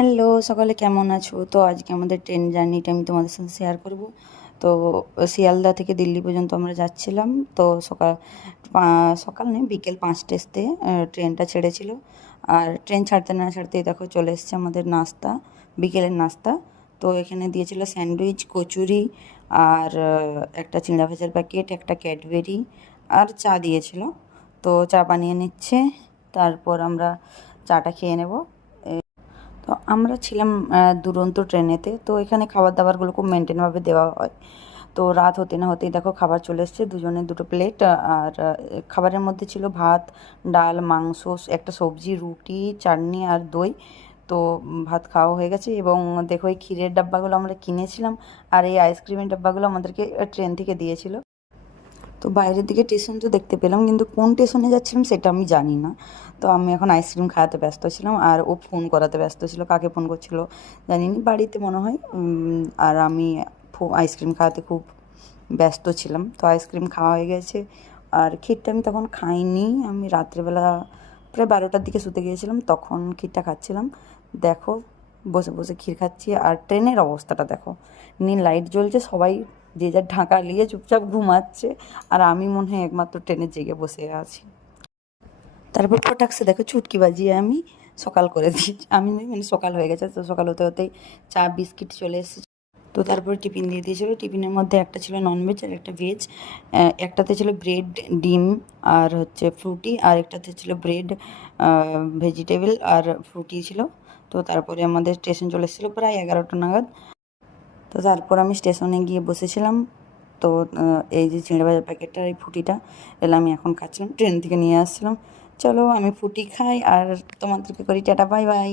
Hello, সকালে কেমন আছো? তো আজকে আমাদের ট্রেন জার্নিটা আমি তোমাদের সাথে শেয়ার করব। তো শিয়ালদা থেকে দিল্লি পর্যন্ত আমরা যাচ্ছিলাম। তো সকাল নয়, বিকেল ৫টেতে ট্রেনটা ছেড়েছিল। আর ট্রেন ছাড়তে না ছাড়তেই দেখো চলে এসছে আমাদের নাস্তা, বিকেলের নাস্তা। তো এখানে দিয়েছিল স্যান্ডউইচ, কচুরি আর একটা চিড়া ভাজার প্যাকেট, একটা ক্যাডবেরি আর চা দিয়েছিল। তো চা বানিয়ে নিচ্ছে, তারপর আমরা চাটা খেয়ে নেব। তো আমরা ছিলাম দুরন্ত ট্রেনেতে। তো এখানে খাবার দাবারগুলো খুব মেনটেনভাবে দেওয়া হয়। তো রাত হতে না হতেই দেখো খাবার চলে এসছে, দুজনের দুটো প্লেট। আর খাবারের মধ্যে ছিল ভাত, ডাল, মাংস, একটা সবজি, রুটি, চাটনি আর দই। তো ভাত খাওয়া হয়ে গেছে। এবং দেখো এই ক্ষীরের ডাব্বাগুলো আমরা কিনেছিলাম, আর এই আইসক্রিমের ডাব্বাগুলো আমাদেরকে ট্রেন থেকে দিয়েছিল। তো বাইরের দিকে স্টেশন তো দেখতে পেলাম, কিন্তু কোন স্টেশনে যাচ্ছিলাম সেটা আমি জানি না। তো আমি এখন আইসক্রিম খাওয়াতে ব্যস্ত ছিলাম, আর ও ফোন করাতে ব্যস্ত ছিল। কাকে ফোন করছিল জানি না, বাড়িতে মনে হয়। আর আমি আইসক্রিম খাওয়াতে খুব ব্যস্ত ছিলাম। তো আইসক্রিম খাওয়া হয়ে গেছে। আর ক্ষীরটা আমি তখন খাইনি, আমি রাত্রেবেলা প্রায় 12টার দিকে শুতে গিয়েছিলাম, তখন ক্ষীরটা খাচ্ছিলাম। দেখো বসে বসে ক্ষীর খাচ্ছি। আর ট্রেনের অবস্থাটা দেখো, নীল লাইট জ্বলছে, সবাই যে যার ঢাকা নিয়ে চুপচাপ ঘুমাচ্ছে, আর আমি মনে হয় একমাত্র ট্রেনে জেগে বসে আছি। তারপর ফটাকসে দেখো চুটকি বাজিয়ে আমি সকাল করে দিয়েছি। আমি মানে সকাল হয়ে গেছে, তো সকাল হতে হতেই চা বিস্কিট চলে এসেছে। তো তারপরে টিফিন দিয়ে দিয়েছিলো। টিফিনের মধ্যে একটা ছিল ননভেজ আর একটা ভেজ। একটাতে ছিল ব্রেড, ডিম আর হচ্ছে ফ্রুটি, আর একটাতে ছিল ব্রেড, ভেজিটেবল আর ফ্রুটি ছিল। তো তারপরে আমাদের স্টেশন চলে এসেছিলো প্রায় 11টা নাগাদ। তো তারপর আমি স্টেশনে গিয়ে বসেছিলাম। তো এই যে চিঁড়ে ভাজার প্যাকেটটা, এই ফুটিটা এগুলো আমি এখন খাচ্ছিলাম, ট্রেন থেকে নিয়ে আসছিলাম। চলো আমি ফুটি খাই আর তোমাদেরকে করি টাটা, বাই বাই।